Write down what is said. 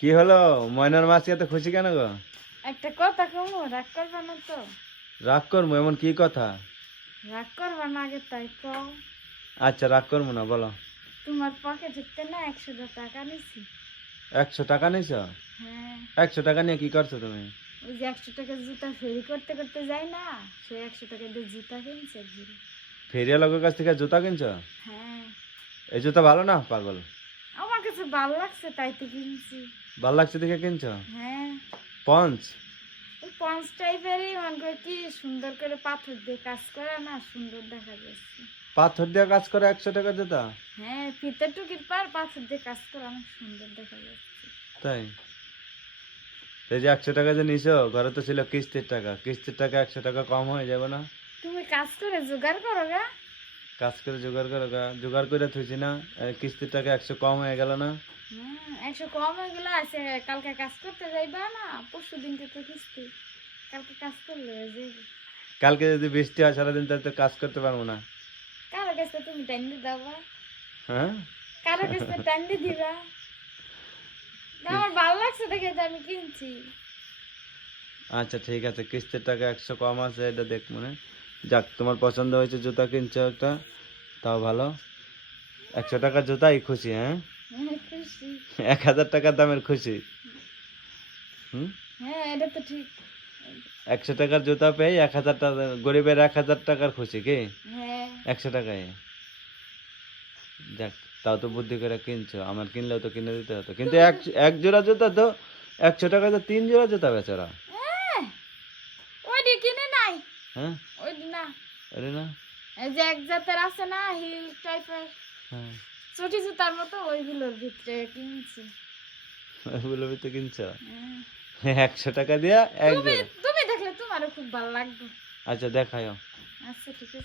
কি হলো? ময়নার মাসি এত খুশি কেন গো? একটা কথা কমু, রাগ করবা না তো? রাগ করবো? এমন কি কথা? রাগ করবা না আগে তাই কও। আচ্ছা, রাগ করবো না, বলো। তোমার পকেটে না 100 টাকা নিছি। 100 টাকা নিছ? হ্যাঁ, 100 টাকা নিয়ে কি করছো তুমি? ওই যে 100 টাকা জুতা ফেরি করতে করতে যাই না, সেই 100 টাকা দিয়ে জুতা কিনছে ঘুরে। ফেরিয়া লোকের কাছ থেকে জুতা কিনছো? হ্যাঁ, এই জুতা ভালো না পাগল? আমার কাছে ভালো লাগছে তাই তো কিনছি। ভাল লাগছে দেখে কিনছো? হ্যাঁ, পঞ্চ? ওই পঞ্চ টাইপেরই মনে করে কি সুন্দর করে পাথর দিয়ে কাজ করে না, সুন্দর দেখা যাচ্ছে। পাথর দিয়ে কাজ করে 100 টাকা জুতা? হ্যাঁ, ফিতে টুকির পার পাথর দিয়ে কাজ করে অনেক সুন্দর দেখা যাচ্ছে। তাই? এই যে 100 টাকা যে নিছো, ঘরে তো ছিল কিস্তির টাকা। কিস্তির টাকা 100 টাকা কম হয়ে যাবে না? তুমি কাজ করে জোগাড় করো গা। কাজ করে জোগাড় করো গা। জোগাড় করে থুইছি না, এই কিস্তির টাকা 100 কম হয়ে গেল না? 100 কম হয়ে গেলে আছে, কালকে কাজ করতে যাইবা না? পরশু দিনকে তো কিস্তি, কালকে কাজ করলে হয়ে যাইবে। কালকে যদি বৃষ্টি হয় সারাদিন, তাহলে তো কাজ করতে পারবো না। কারো কাছে তুমি টাইম দিয়ে দাবা, হ্যাঁ? কারো কাছে টাইম দিয়ে দিবা। আমার ভালো লাগছে দেখে তো আমি কিনছি। আচ্ছা ঠিক আছে, কিস্তির টাকা 100 কম আছে, এটা দেখ মনে। যাক, তোমার পছন্দ হয়েছে, জুতা কিনছো একটা, তাও ভালো। 100 টাকার জুতাই খুশি? হ্যাঁ, খুশি। 1000 টাকার দামের খুশি? হুম? হ্যাঁ, এটা তো ঠিক। 100 টাকার জুতা পেয়ে 1000 টাকা, গরিবের 1000 টাকার খুশি কি? হ্যাঁ, 100 টাকায়? যাক, তাও তো বুদ্ধি করে কিনছো। আমার কিনলেও তো কিনে দিতে হতো, কিন্তু এক এক জোড়া জুতা তো 100 টাকায় তো 3 জোড়া জুতা বেচারা। হ্যাঁ, ওইটি কিনে নাই। হ্যাঁ? ওইটি না, আরে না। এই যে এক জাতের আছে না হিল টাইপের হ্যাঁ, চটি জুতার মতো, ওইগুলোর ভিতরে কিনছি। ওগুলো তো কিনছো হ্যাঁ। 100 টাকা দিয়া এক তুমি জোড়া? তুমি দেখলে তোমারও খুব ভালো লাগবে। আচ্ছা, দেখাও। আচ্ছা ঠিক আছে।